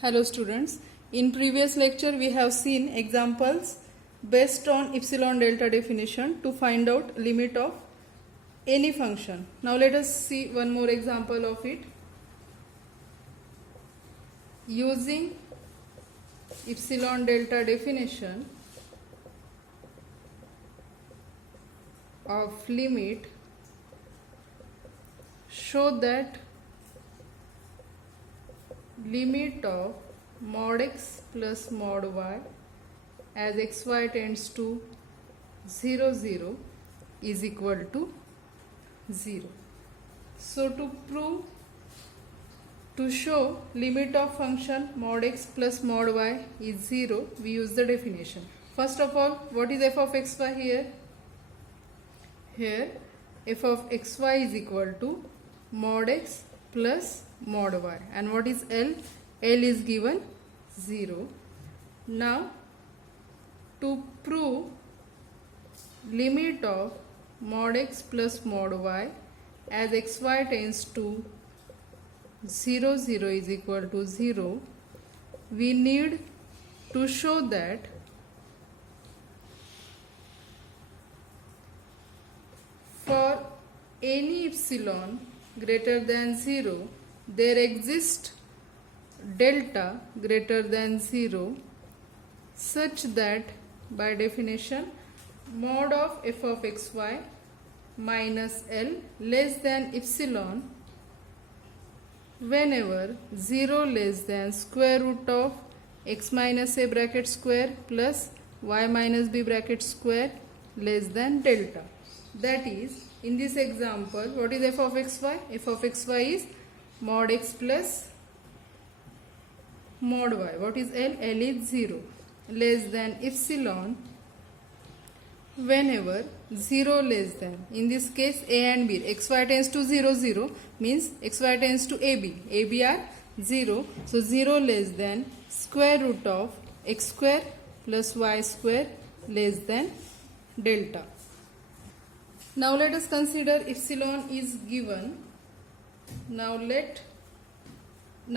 Hello students, in previous lecture we have seen examples based on epsilon delta definition to find out limit of any function. Now let us see one more example of it. Using epsilon delta definition of limit, show that limit of mod x plus mod y as xy tends to 0, 0 is equal to 0. So to show limit of function mod x plus mod y is 0, we use the definition. First of all, what is f of xy here? Here f of xy is equal to mod x plus mod y, and what is L? L is given 0. Now to prove limit of mod x plus mod y as xy tends to 0, 0 is equal to 0, we need to show that for any epsilon greater than 0, there exists delta greater than 0 such that by definition mod of f of xy minus L less than epsilon whenever 0 less than square root of x minus a bracket square plus y minus b bracket square less than delta. That is, in this example, what is f of xy? F of xy is mod x plus mod y. What is L? L is 0 less than epsilon whenever 0 less than, in this case a and b, xy tends to 0, 0 means xy tends to ab, ab are 0, so 0 less than square root of x square plus y square less than delta. Now let us consider epsilon is given. Now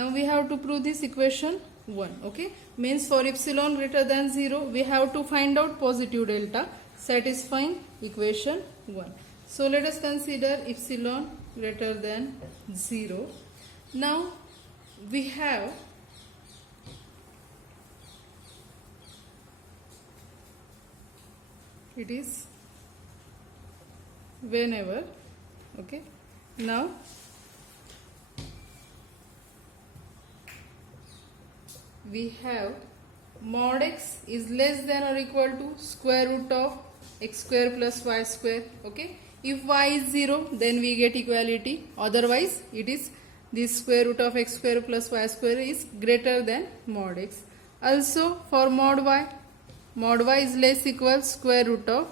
we have to prove this equation 1. Okay, means for epsilon greater than 0 we have to find out positive delta satisfying equation 1. So let us consider epsilon greater than 0. Now we have it is whenever, okay, now we have mod x is less than or equal to square root of x square plus y square. Okay, if y is 0 then we get equality, otherwise it is this square root of x square plus y square is greater than mod x. Also for mod y is less equal square root of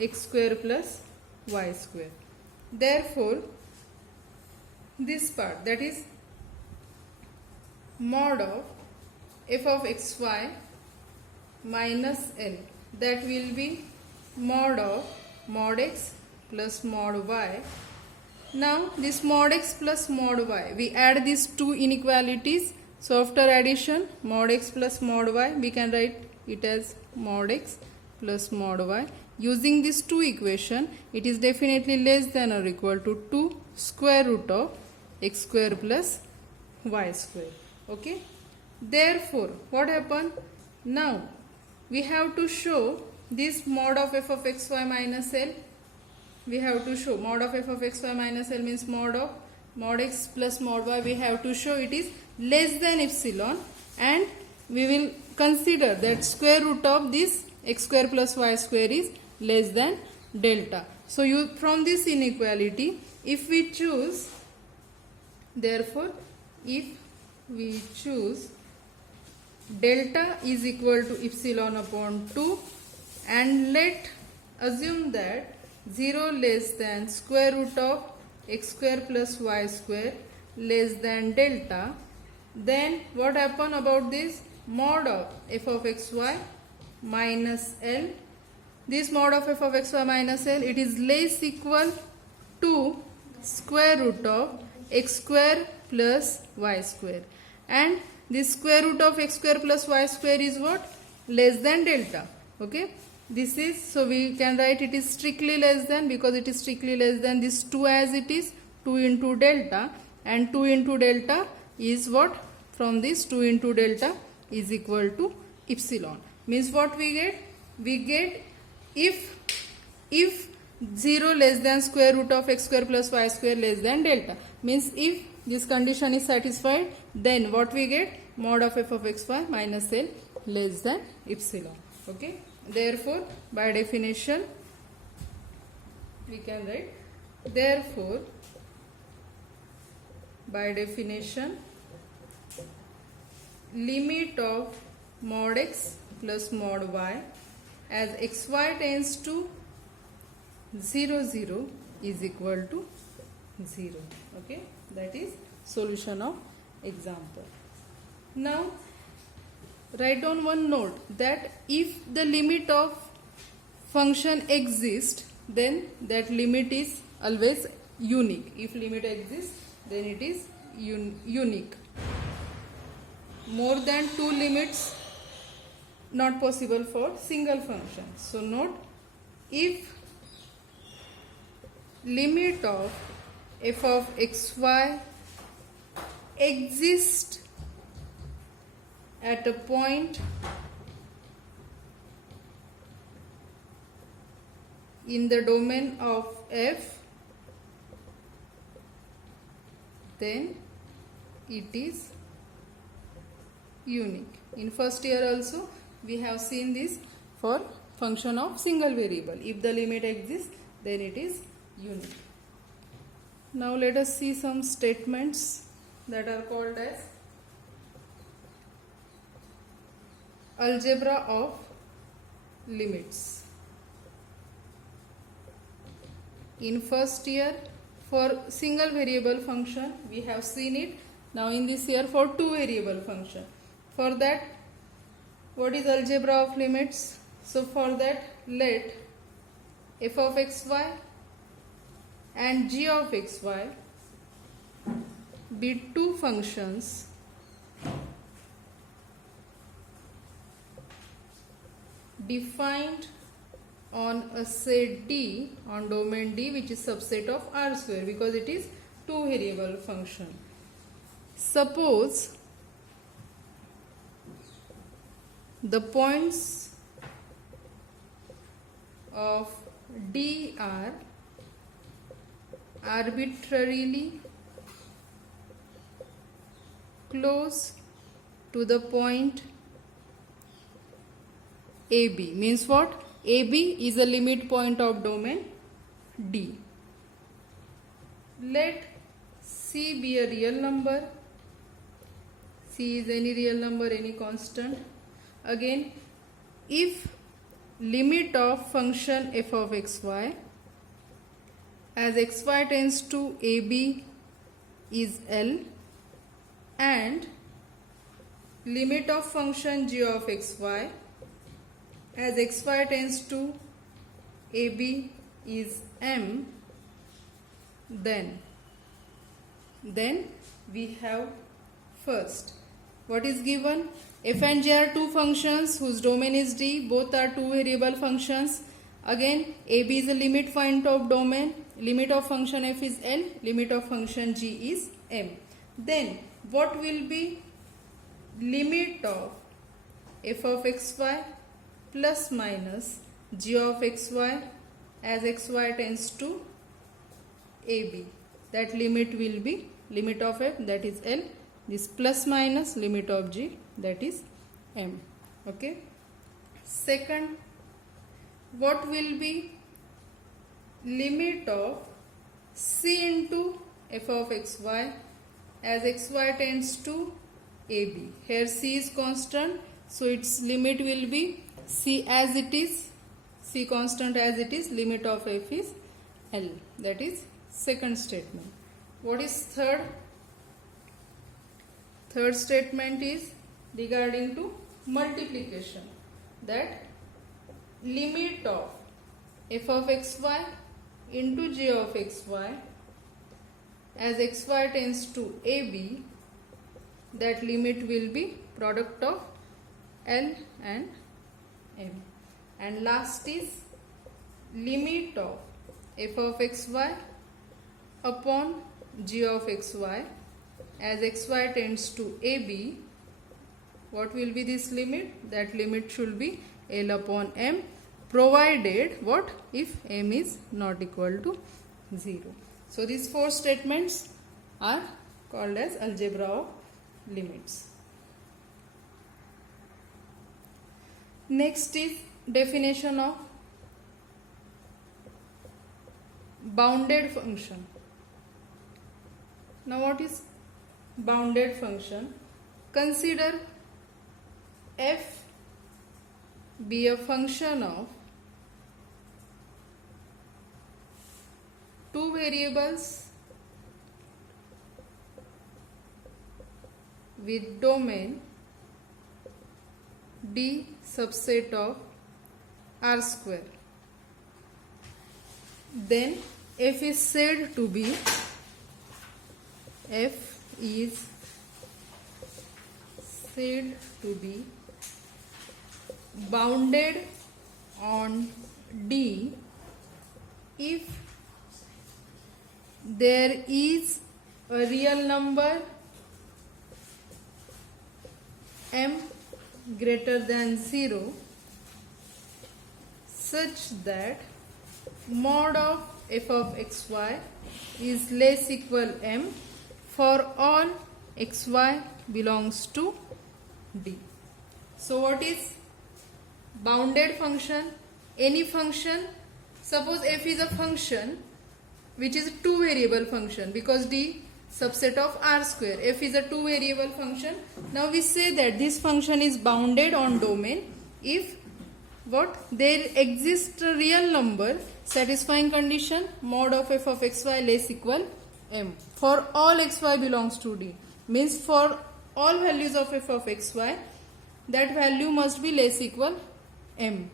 x square plus y square. Therefore this part, that is mod of f of xy minus L, that will be mod of mod x plus mod y. Now this mod x plus mod y, we add these two inequalities, so after addition mod x plus mod y, we can write it as mod x plus mod y. Using these two equation, it is definitely less than or equal to 2 square root of x square plus y square. Okay, therefore what happened? Now we have to show this mod of f of xy minus L. We have to show mod of f of xy minus L means mod of mod x plus mod y. We have to show it is less than epsilon, and we will consider that square root of this x square plus y square is less than delta. So from this inequality, if we choose, therefore if we choose delta is equal to epsilon upon 2, and let assume that 0 less than square root of x square plus y square less than delta, then what happen about this mod of f of xy minus L? This mod of f of xy minus L, it is less equal to square root of x square plus y square, and this square root of x square plus y square is what? Less than delta. Okay. This is, so we can write it is strictly less than, because it is strictly less than this 2 as it is, 2 into delta, and 2 into delta is what? From this 2 into delta is equal to epsilon. Means what we get? We get if 0 less than square root of x square plus y square less than delta. Means if this condition is satisfied, then what we get? Mod of f of xy minus L less than epsilon. Okay. Therefore, by definition, we can write, therefore, by definition, limit of mod x plus mod y as xy tends to 0, 0 is equal to 0. Okay, that is solution of example. Now, write down one note that if the limit of function exists, then that limit is always unique. If limit exists, then it is unique. More than 2 limits not possible for single function. So note, if limit of f of xy exists at a point in the domain of f, then it is unique. In first year also we have seen this for function of single variable. If the limit exists, then it is unique. Now let us see some statements that are called as algebra of limits. In first year for single variable function we have seen it. Now in this year for 2 variable function. For that, what is algebra of limits? So for that, let f of xy and g of xy be 2 functions defined on a set D, on domain D, which is subset of R square, because it is 2 variable function. Suppose the points of D are arbitrarily close to the point AB. Means what? AB is a limit point of domain D. Let C be a real number. C is any real number, any constant. Again, if limit of function f of xy as xy tends to AB is L, and limit of function g of xy as xy tends to AB is M, then we have first, what is given? F and g are 2 functions whose domain is D, both are 2 variable functions. Again, AB is a limit point of domain, limit of function f is L, limit of function g is M. Then what will be limit of f of xy plus minus g of xy as xy tends to AB? That limit will be limit of f, that is L, this plus minus limit of g, that is M. Okay. Second, what will be limit of C into f of xy as xy tends to AB? Here C is constant, so its limit will be C as it is, C constant as it is, limit of f is L. That is second statement. What is third? Third statement is regarding to multiplication, that limit of f of xy into g of xy as xy tends to AB that limit will be product of L and M. And last is limit of f of xy upon g of xy as xy tends to AB. What will be this limit? That limit should be L upon M, provided what? If M is not equal to 0. So these four statements are called as algebra of limits. Next is definition of bounded function. Now what is bounded function? Consider f be a function of two variables with domain D subset of R square. Then f is said to be bounded on D if there is a real number m greater than 0 such that mod of f of xy is less equal m for all xy belongs to D. So what is bounded function? Any function, suppose f is a function which is a two variable function because D subset of R square. F is a two variable function. Now we say that this function is bounded on domain if what? There exists a real number satisfying condition mod of f of xy less equal m for all xy belongs to D. Means for all values of f of xy that value must be less equal m.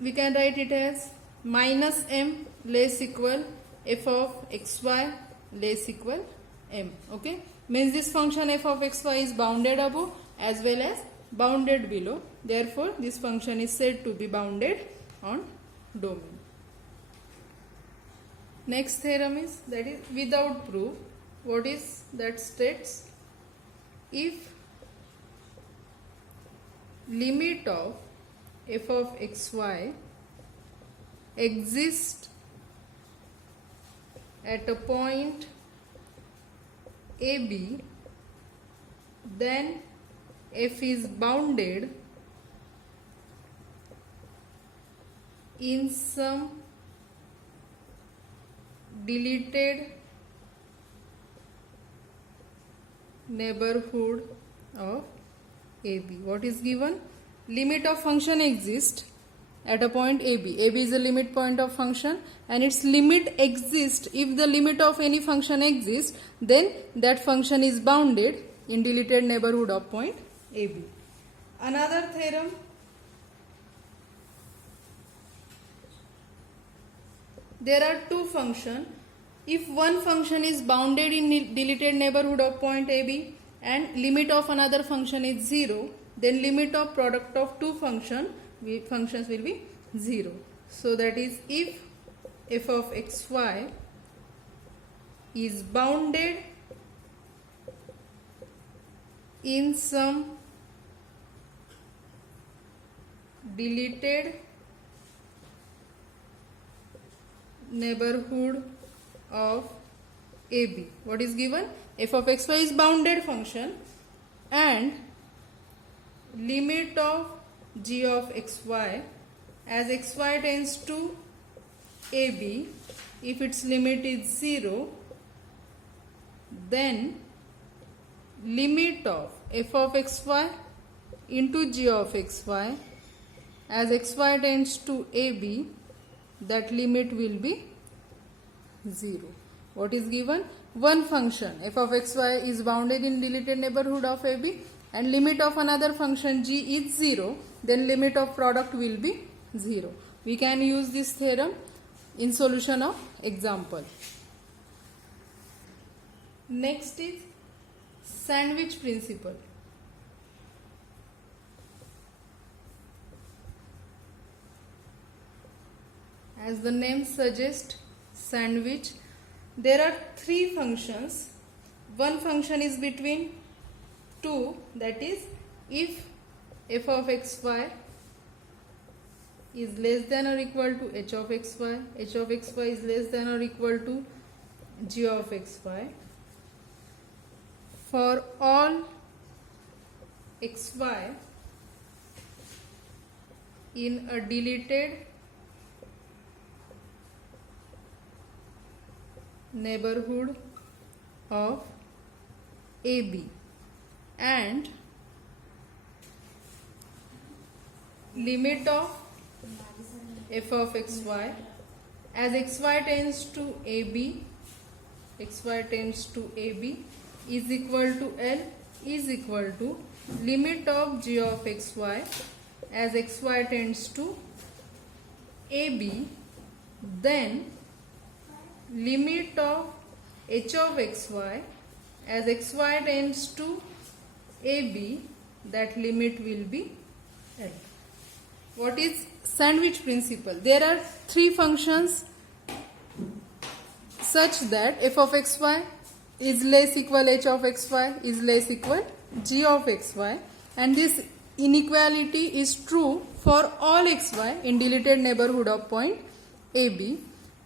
We can write it as minus m less equal f of xy less equal m. Okay, means this function f of xy is bounded above as well as bounded below. Therefore this function is said to be bounded on domain. Next theorem is that is without proof. What is that? States if limit of f of xy exists at a point AB, then f is bounded in some deleted neighborhood of AB. What is given? Limit of function exists at a point AB. AB is the limit point of function and its limit exists. If the limit of any function exists, then that function is bounded in deleted neighborhood of point AB. Another theorem, there are two functions. If one function is bounded in deleted neighborhood of point AB and limit of another function is 0, then limit of product of two functions will be 0. So that is if f of xy is bounded in some deleted neighborhood of AB. What is given? F of xy is bounded function and limit of g of xy as xy tends to AB, if its limit is 0, then limit of f of xy into g of xy as xy tends to AB, that limit will be 0. What is given? One function f of xy is bounded in deleted neighborhood of AB and limit of another function g is 0, then limit of product will be 0. We can use this theorem in solution of example. Next is sandwich principle. As the name suggests, sandwich, there are three functions. One function is between two, that is, if f of xy is less than or equal to h of xy, h of xy is less than or equal to g of xy, for all xy in a deleted neighborhood of AB, and limit of f of xy as xy tends to AB, xy tends to AB is equal to L is equal to limit of g of xy as xy tends to AB, then limit of h of xy as xy tends to AB, that limit will be L. What is sandwich principle? There are three functions such that f of xy is less equal h of xy is less equal g of xy, and this inequality is true for all xy in deleted neighborhood of point AB.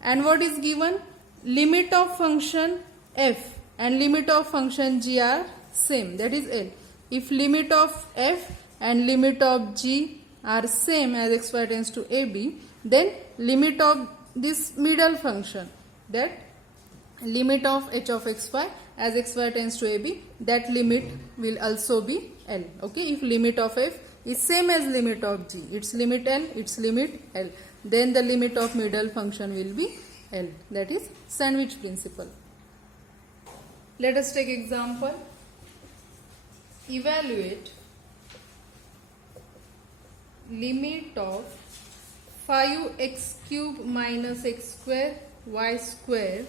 And what is given? Limit of function f and limit of function g are same, that is L. If limit of f and limit of g are same as xy tends to AB, then limit of this middle function, that limit of h of xy as xy tends to AB, that limit will also be L. Okay, if limit of f is same as limit of g, its limit L, its limit L, then the limit of middle function will be L. That is sandwich principle. Let us take example. Evaluate limit of 5x cube minus x square y square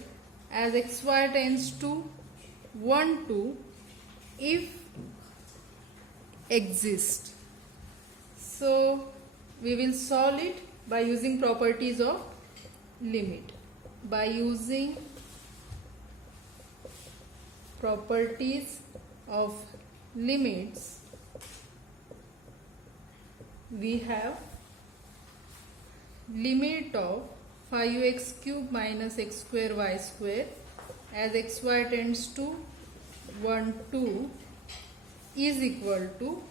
as xy tends to 1 to if exist. So we will solve it by using properties of limit. By using properties of limits, we have limit of 5x cube minus x square y square as xy tends to 1 2 is equal to,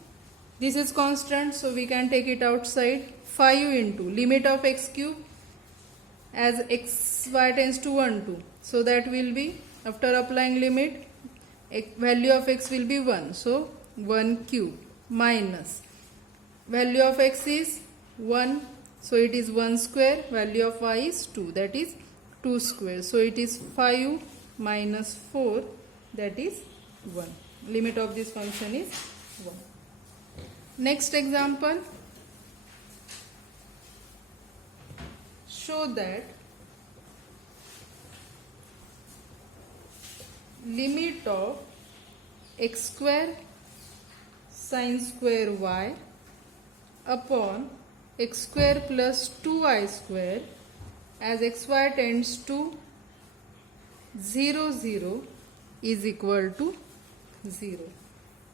this is constant so we can take it outside, 5 into limit of x cube as xy tends to 1 2, so that will be, after applying limit, value of x will be 1, so 1 cube minus value of x is 1, so it is 1 square, value of y is 2, that is 2 square, so it is 5 minus 4, that is 1. Limit of this function is 1. Next example, show that limit of x square sin square y upon x square plus 2y square as xy tends to 0 0 is equal to 0.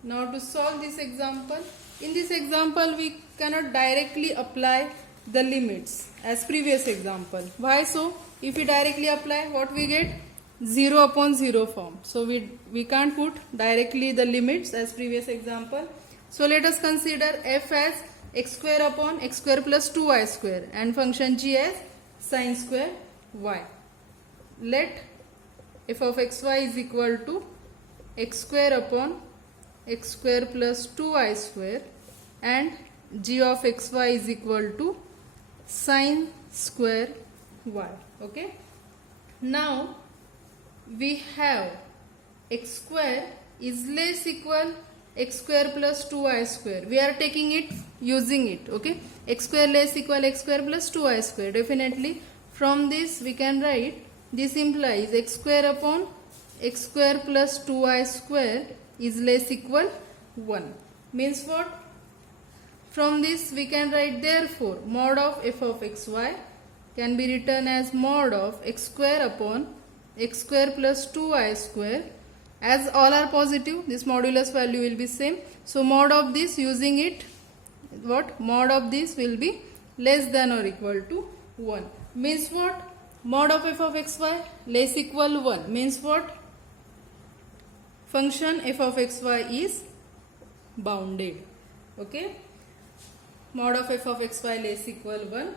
Now to solve this example, in this example we cannot directly apply the limits as previous example. Why so? If we directly apply, what we get? 0 upon 0 form. So we can't put directly the limits as previous example. So let us consider f as x square upon x square plus 2y square and function g as sin square y. Let f of xy is equal to x square upon x square plus 2y square and g of xy is equal to sin square y. Okay. Now we have x square is less equal x square plus 2y square. We are taking it, using it. Okay. X square less equal x square plus 2y square. Definitely from this we can write, this implies x square upon x square plus 2y square is less equal 1. Means what? From this we can write therefore mod of f of xy can be written as mod of x square upon x square plus 2y square. As all are positive, this modulus value will be same. So mod of this, using it, what? Mod of this will be less than or equal to 1. Means what? Mod of f of xy less equal 1 means what? Function f of xy is bounded. Okay? Mod of f of xy less equal 1.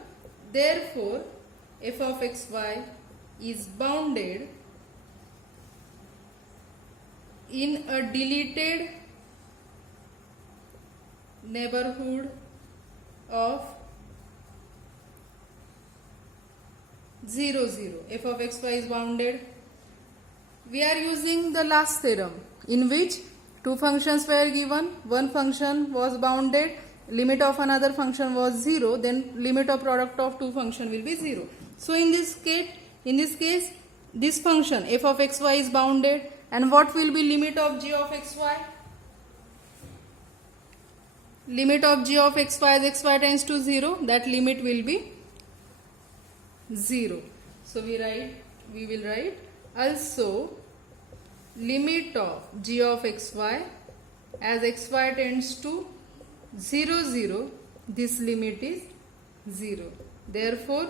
Therefore, f of xy is bounded in a deleted neighborhood of 0, 0. F of xy is bounded. We are using the last theorem in which two functions were given. One function was bounded, limit of another function was 0, then limit of product of two function will be 0. So in this case, this function f of xy is bounded, and what will be limit of g of xy? Limit of g of xy as xy tends to 0, that limit will be 0. So we will write also limit of g of xy as xy tends to 0, 0, this limit is 0. Therefore,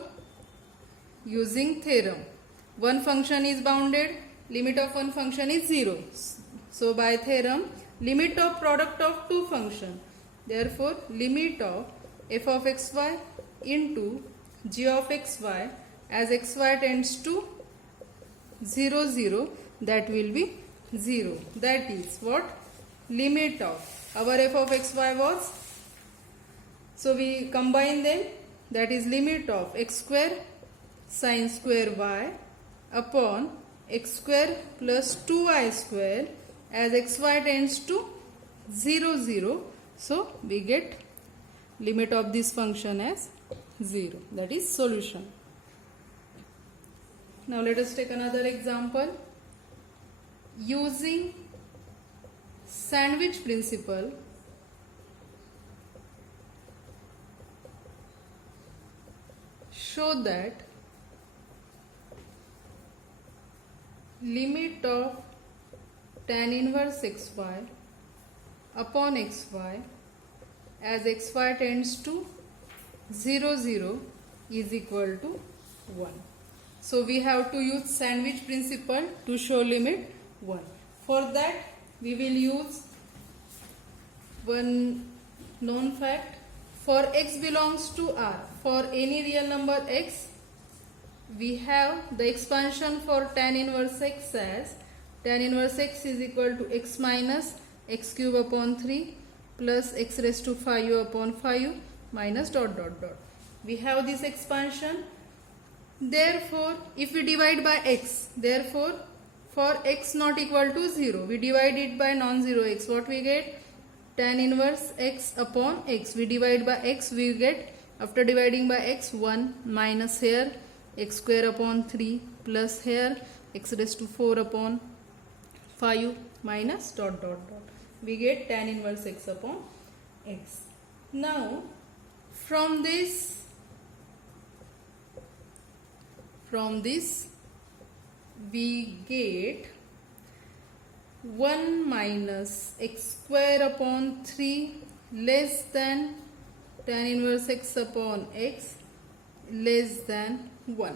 using theorem, one function is bounded, limit of one function is 0. So by theorem, limit of product of two function. Therefore, limit of f of xy into g of xy as xy tends to 0, 0, that will be 0. That is what? Limit of our f of xy was. So we combine them, that is limit of x square sin square y upon x square plus 2y square as xy tends to 0, 0. So we get limit of this function as 0. That is solution. Now let us take another example. Using sandwich principle, show that limit of tan inverse xy upon xy as xy tends to 0, 0 is equal to 1. So we have to use sandwich principle to show limit 1. For that we will use one known fact. For x belongs to R, for any real number x, we have the expansion for tan inverse x as tan inverse x is equal to x minus x cube upon 3 plus x raised to 5 upon 5 minus dot dot dot. We have this expansion. Therefore, if we divide by x, therefore for x not equal to 0, we divide it by non-zero x. What we get? Tan inverse x upon x. We divide by x, we get, after dividing by x, 1 minus here x square upon 3 plus here x raised to 4 upon 5 minus dot dot dot. We get tan inverse x upon x. Now from this we get 1 minus x square upon 3 less than tan inverse x upon x less than 1.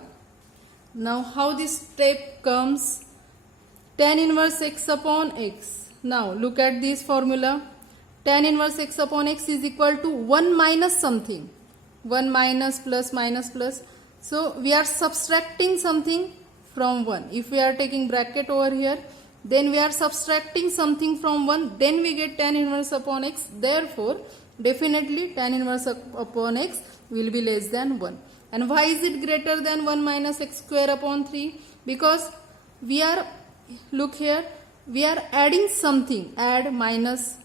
Now how this step comes? Tan inverse x upon x. Now look at this formula. Tan inverse x upon x is equal to 1 minus something. 1 minus plus minus plus. So we are subtracting something from 1. If we are taking bracket over here, then we are subtracting something from 1, then we get tan inverse upon x. Therefore, definitely tan inverse upon x will be less than 1. And why is it greater than 1 minus x square upon 3? Because we are, look here, we are adding something, add, minus,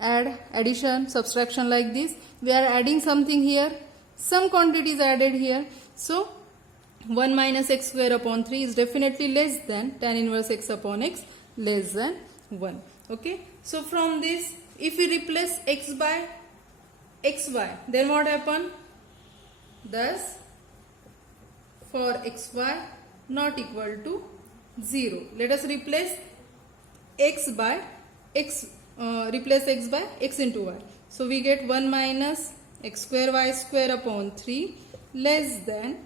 add, addition, subtraction like this. We are adding something here, some quantity is added here. So 1 minus x square upon 3 is definitely less than tan inverse x upon x less than 1. Okay. So from this, if we replace x by xy, then what happen? Thus, for xy not equal to 0, let us replace x by x, replace x by x into y. So we get 1 minus x square y square upon 3 less than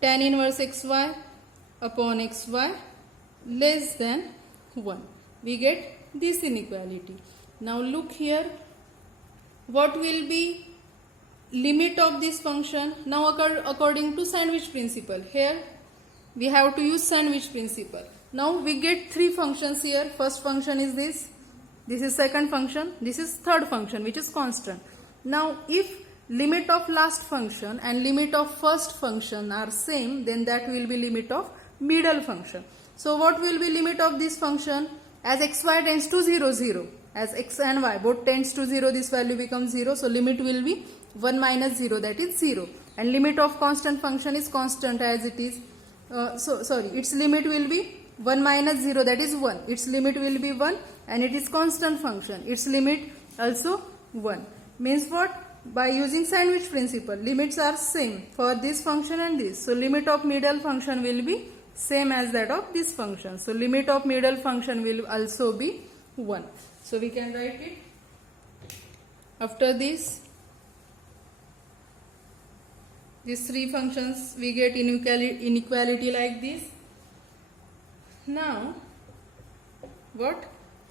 tan inverse xy upon xy less than 1. We get this inequality. Now look here, what will be limit of this function? Now according to sandwich principle, here we have to use sandwich principle. Now we get three functions here. First function is this is second function, this is third function which is constant. Now if limit of last function and limit of first function are same, then that will be limit of middle function. So what will be limit of this function? As xy tends to 0, 0, as x and y both tends to 0, this value becomes 0. So limit will be 1 minus 0, that is 0. And limit of constant function is constant as it is. Its limit will be 1 minus 0, that is 1. Its limit will be 1 and it is constant function. Its limit also 1. Means what? By using sandwich principle, limits are same for this function and this. So limit of middle function will be same as that of this function. So limit of middle function will also be 1. So we can write it. After this, these three functions we get inequality like this. Now what?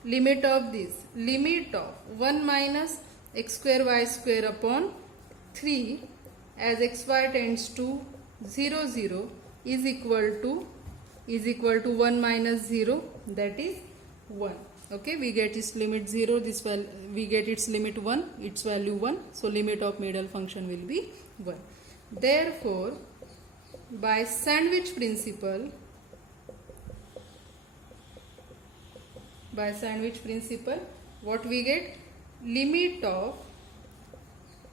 Limit of this, limit of 1 minus x square y square upon 3 as xy tends to 0, 0 is equal to 1 minus 0, that is 1. Okay, we get its limit 0, this value we get its limit 1, its value 1. So limit of middle function will be 1. Therefore, by sandwich principle, what we get? Limit of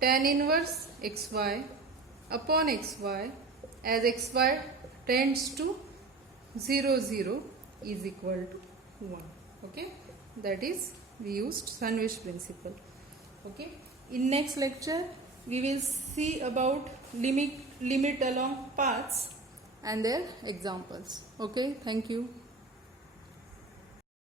tan inverse xy upon xy as xy tends to 0, 0 is equal to 1. Okay, that is, we used sandwich principle. Okay, in next lecture we will see about limit along paths and their examples. Okay, thank you.